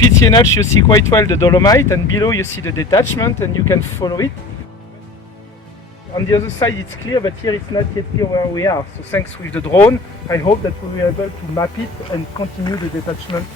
PCNH you see quite well the dolomite, and below you see the detachment and you can follow it. On the other side it's clear, but here it's not yet clear where we are. So thanks with the drone, I hope that we will be able to map it and continue the detachment